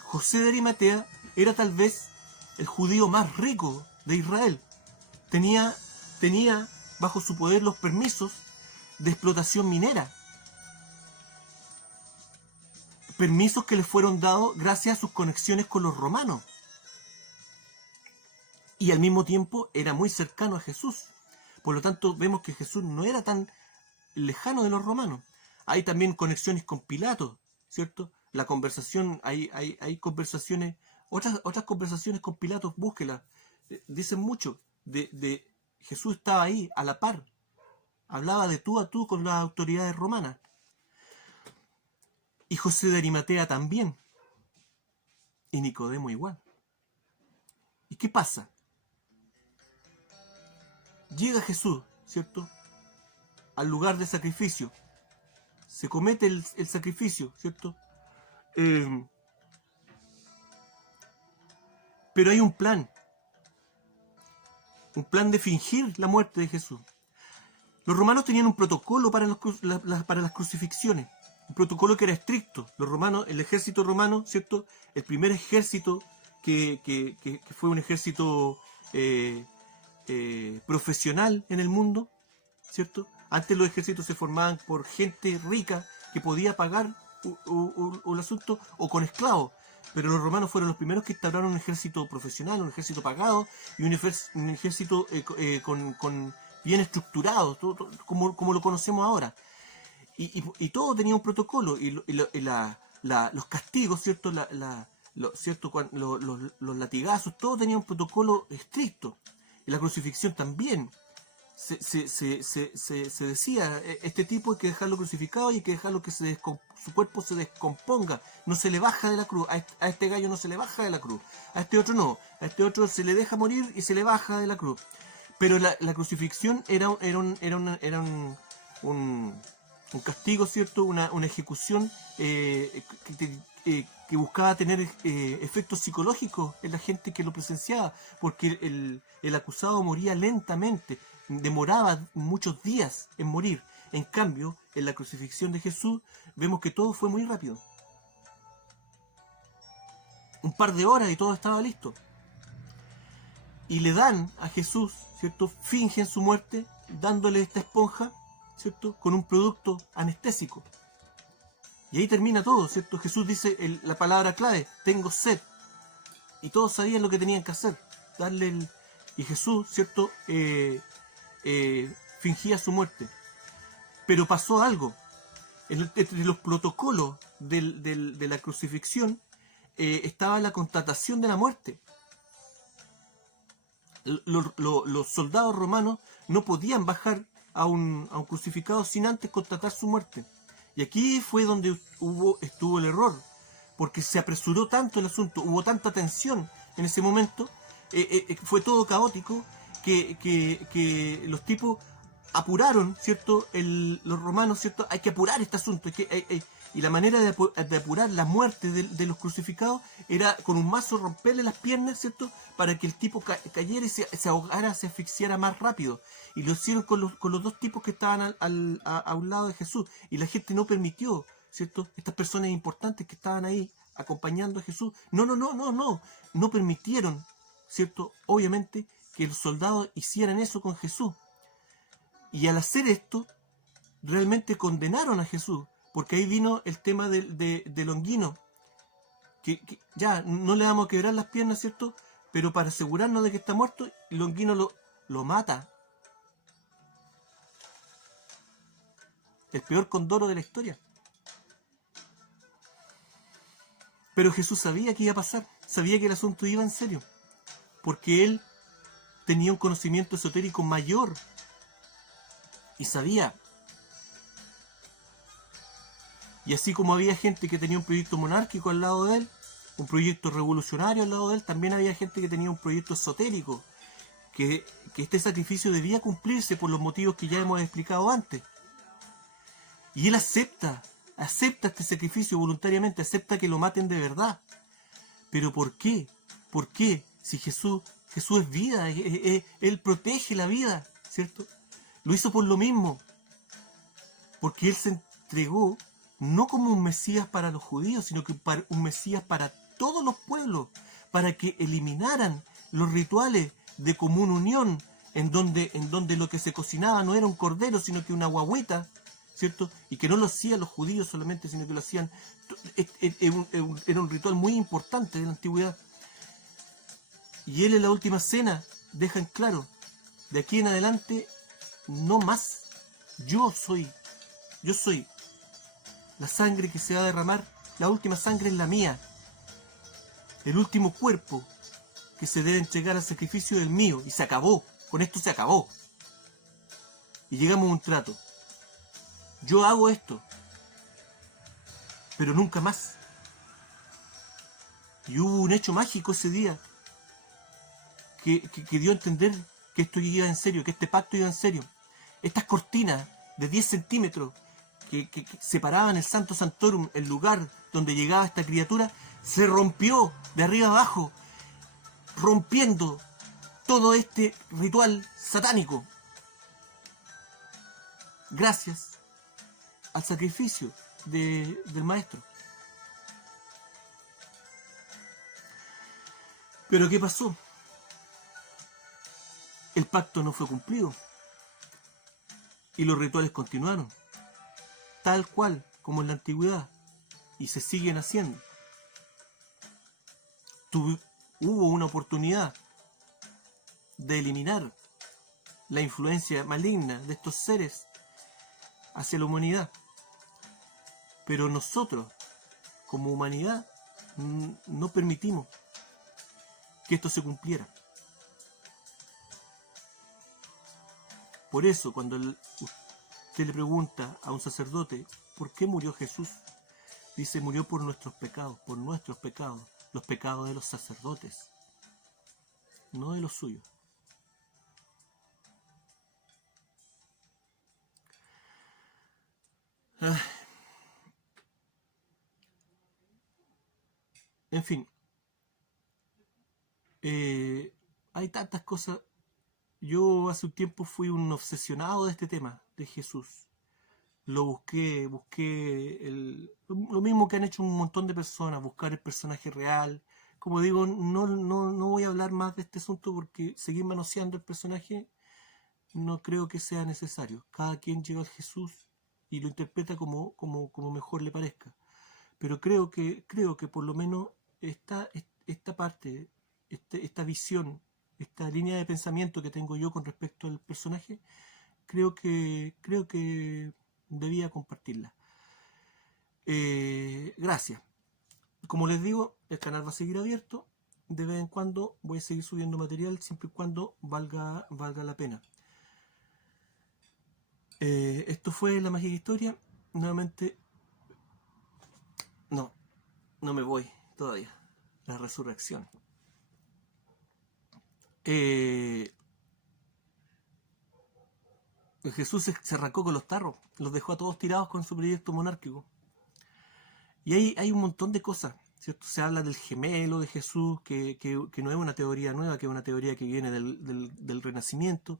José de Arimatea era tal vez el judío más rico de Israel. Tenía bajo su poder los permisos de explotación minera. Permisos que le fueron dados gracias a sus conexiones con los romanos. Y al mismo tiempo era muy cercano a Jesús. Por lo tanto, vemos que Jesús no era tan lejano de los romanos. Hay también conexiones con Pilato, ¿cierto? La conversación, hay conversaciones, otras conversaciones con Pilato, búsquelas. Dicen mucho de Jesús estaba ahí, a la par. Hablaba de tú a tú con las autoridades romanas. Y José de Arimatea también. Y Nicodemo igual. ¿Y qué pasa? Llega Jesús, ¿cierto?, al lugar de sacrificio. Se comete el sacrificio, ¿cierto? Pero hay un plan de fingir la muerte de Jesús. Los romanos tenían un protocolo para las crucifixiones, un protocolo que era estricto. Los romanos, el ejército romano, ¿cierto?, el primer ejército que fue un ejército profesional en el mundo, ¿cierto? Antes los ejércitos se formaban por gente rica que podía pagar un asunto o con esclavos, pero los romanos fueron los primeros que instauraron un ejército profesional, un ejército pagado y un ejército con bien estructurado, todo, como lo conocemos ahora. Y todo tenía un protocolo y los castigos, ¿cierto? Los latigazos, todo tenía un protocolo estricto. Y la crucifixión también. se decía, este tipo hay que dejarlo crucificado y hay que dejarlo que su cuerpo se descomponga, no se le baja de la cruz, a este gallo no se le baja de la cruz, a este otro no, a este otro se le deja morir y se le baja de la cruz. Pero la crucifixión era un castigo, ¿cierto? Una ejecución que buscaba tener efectos psicológicos en la gente que lo presenciaba, porque el acusado moría lentamente, demoraba muchos días en morir. En cambio, en la crucifixión de Jesús vemos que todo fue muy rápido. Un par de horas y todo estaba listo. Y le dan a Jesús, ¿cierto? Fingen su muerte dándole esta esponja, ¿cierto? Con un producto anestésico. Y ahí termina todo, ¿cierto? Jesús dice la palabra clave, tengo sed. Y todos sabían lo que tenían que hacer. Y Jesús, ¿cierto? Fingía su muerte. Pero pasó algo. Entre los protocolos de la crucifixión estaba la constatación de la muerte. Los soldados romanos no podían bajar a un crucificado sin antes constatar su muerte. Y aquí fue donde estuvo el error, porque se apresuró tanto el asunto, hubo tanta tensión en ese momento, fue todo caótico, que los tipos apuraron, ¿cierto? Los romanos, ¿cierto? Hay que apurar este asunto, y la manera de apurar la muerte de los crucificados era con un mazo romperle las piernas, ¿cierto? Para que el tipo cayera y se ahogara, se asfixiara más rápido. Y lo hicieron con los dos tipos que estaban a un lado de Jesús. Y la gente no permitió, ¿cierto? Estas personas importantes que estaban ahí acompañando a Jesús. No permitieron, ¿cierto? Obviamente que los soldados hicieran eso con Jesús. Y al hacer esto, realmente condenaron a Jesús. Porque ahí vino el tema de Longino. Que ya, no le vamos a quebrar las piernas, ¿cierto? Pero para asegurarnos de que está muerto, Longino lo mata. El peor condoro de la historia. Pero Jesús sabía que iba a pasar. Sabía que el asunto iba en serio. Porque él tenía un conocimiento esotérico mayor. Y sabía. Y así como había gente que tenía un proyecto monárquico al lado de él, un proyecto revolucionario al lado de él, también había gente que tenía un proyecto esotérico, que este sacrificio debía cumplirse por los motivos que ya hemos explicado antes. Y él acepta este sacrificio voluntariamente, acepta que lo maten de verdad. ¿Pero por qué? ¿Por qué? Si Jesús es vida, él protege la vida, ¿cierto? Lo hizo por lo mismo, porque él se entregó no como un Mesías para los judíos, sino que un Mesías para todos los pueblos, para que eliminaran los rituales de común unión, en donde lo que se cocinaba no era un cordero, sino que una guagüita, ¿cierto? Y que no lo hacían los judíos solamente, sino que lo hacían... Era un ritual muy importante de la antigüedad. Y él en la última cena deja en claro, de aquí en adelante, no más. Yo soy la sangre que se va a derramar, la última sangre es la mía. El último cuerpo que se debe entregar al sacrificio del mío. Y se acabó. Con esto se acabó. Y llegamos a un trato. Yo hago esto, pero nunca más. Y hubo un hecho mágico ese día que dio a entender que esto iba en serio, que este pacto iba en serio. Estas cortinas de 10 centímetros que separaban el Santo Santorum, el lugar donde llegaba esta criatura, se rompió de arriba abajo, rompiendo todo este ritual satánico. Gracias al sacrificio del maestro. Pero ¿qué pasó? El pacto no fue cumplido. Y los rituales continuaron. Tal cual como en la antigüedad. Y se siguen haciendo. Hubo una oportunidad de eliminar la influencia maligna de estos seres hacia la humanidad. Pero nosotros, como humanidad, no permitimos que esto se cumpliera. Por eso, cuando usted le pregunta a un sacerdote, ¿por qué murió Jesús? Dice, murió por nuestros pecados, los pecados de los sacerdotes, no de los suyos. En fin, hay tantas cosas. Yo hace un tiempo fui un obsesionado de este tema, de Jesús. Lo busqué lo mismo que han hecho un montón de personas, buscar el personaje real. Como digo, no voy a hablar más de este asunto porque seguir manoseando el personaje no creo que sea necesario. Cada quien llega al Jesús y lo interpreta como mejor le parezca. Pero creo que por lo menos esta parte, esta visión, esta línea de pensamiento que tengo yo con respecto al personaje, creo que debía compartirla. Gracias. Como les digo, el canal va a seguir abierto. De vez en cuando voy a seguir subiendo material, siempre y cuando valga la pena. Esto fue La Mágica Historia. Nuevamente, no me voy todavía. La resurrección. Jesús se arrancó con los tarros, los dejó a todos tirados con su proyecto monárquico. Y hay un montón de cosas, ¿cierto? Se habla del gemelo de Jesús, que no es una teoría nueva, que es una teoría que viene del Renacimiento,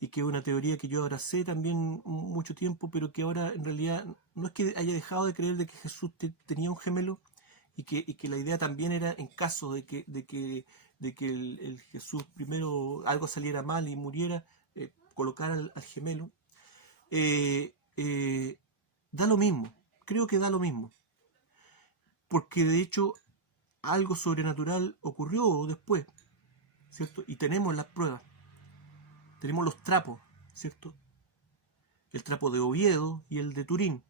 y que es una teoría que yo abracé también mucho tiempo, pero que ahora en realidad no es que haya dejado de creer de que Jesús tenía un gemelo, y que la idea también era, en caso de que el Jesús primero algo saliera mal y muriera, colocar al gemelo. Da lo mismo, creo que da lo mismo, porque de hecho algo sobrenatural ocurrió después, ¿cierto? Y tenemos las pruebas, tenemos los trapos, ¿cierto? El trapo de Oviedo y el de Turín,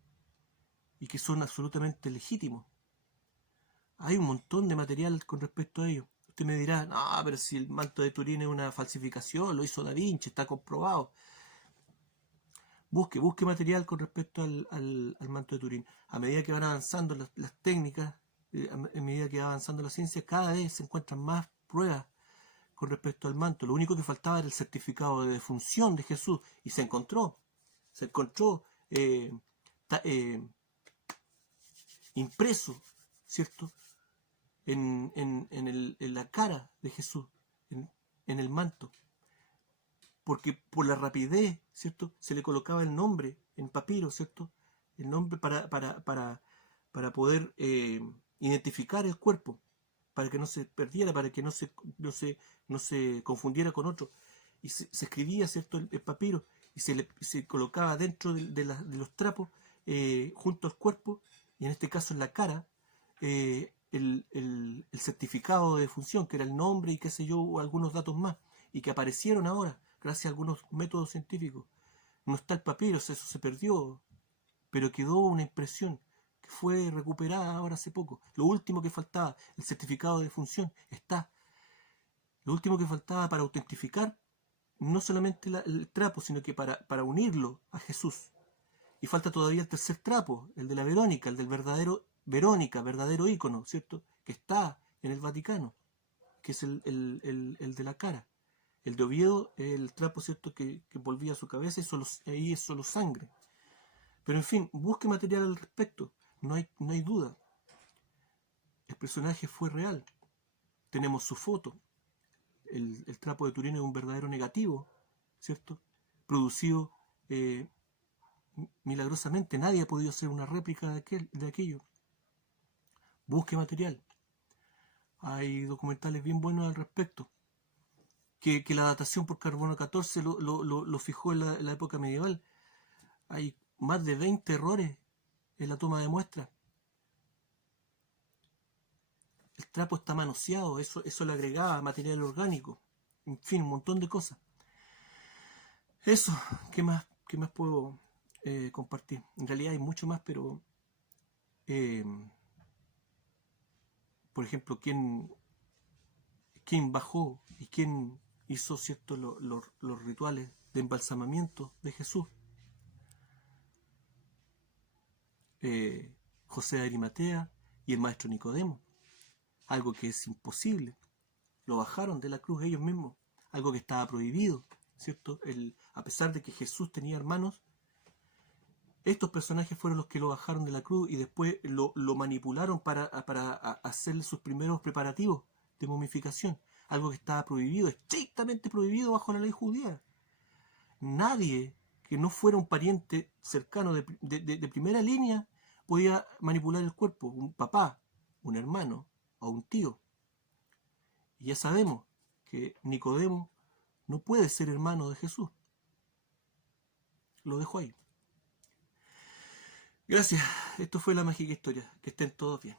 y que son absolutamente legítimos. Hay un montón de material con respecto a ello. Usted me dirá, no, pero si el manto de Turín es una falsificación, lo hizo Da Vinci, está comprobado. Busque material con respecto al manto de Turín. A medida que van avanzando las técnicas, a medida que va avanzando la ciencia, cada vez se encuentran más pruebas con respecto al manto. Lo único que faltaba era el certificado de defunción de Jesús, y se encontró impreso, ¿cierto? En la cara de Jesús, en el manto, porque por la rapidez, ¿cierto? Se le colocaba el nombre en papiro, ¿cierto? El nombre para poder identificar el cuerpo, para que no se perdiera, para que no se confundiera con otro. Y se escribía, ¿cierto? El papiro, y se colocaba dentro de los trapos, junto al cuerpo, y en este caso en la cara, el certificado de defunción, que era el nombre y qué sé yo, o algunos datos más, y que aparecieron ahora, gracias a algunos métodos científicos. No está el papiro, eso se perdió, pero quedó una impresión que fue recuperada ahora hace poco. Lo último que faltaba, el certificado de defunción, está. Lo último que faltaba para autentificar no solamente el trapo, sino que para unirlo a Jesús. Y falta todavía el tercer trapo, el de la Verónica, el del verdadero ícono, ¿cierto? Que está en el Vaticano, que es el de la cara. El de Oviedo, el trapo, ¿cierto?, que envolvía su cabeza, y ahí es solo sangre. Pero en fin, busque material al respecto, no hay duda. El personaje fue real. Tenemos su foto. El trapo de Turín es un verdadero negativo, ¿cierto? Producido milagrosamente. Nadie ha podido hacer una réplica de aquello. Busque material. Hay documentales bien buenos al respecto. Que la datación por carbono 14 lo fijó en la época medieval. Hay más de 20 errores en la toma de muestras. El trapo está manoseado, eso le agregaba material orgánico. En fin, un montón de cosas. Eso, ¿qué más puedo compartir? En realidad hay mucho más, pero por ejemplo, ¿quién bajó y quién hizo, ¿cierto?, los rituales de embalsamamiento de Jesús. José de Arimatea y el maestro Nicodemo. Algo que es imposible. Lo bajaron de la cruz ellos mismos. Algo que estaba prohibido, ¿cierto? A pesar de que Jesús tenía hermanos, estos personajes fueron los que lo bajaron de la cruz y después lo manipularon para hacer sus primeros preparativos de momificación. Algo que estaba prohibido, estrictamente prohibido bajo la ley judía. Nadie que no fuera un pariente cercano de primera línea podía manipular el cuerpo. Un papá, un hermano o un tío. Y ya sabemos que Nicodemo no puede ser hermano de Jesús. Lo dejo ahí. Gracias. Esto fue La Mágica Historia. Que estén todos bien.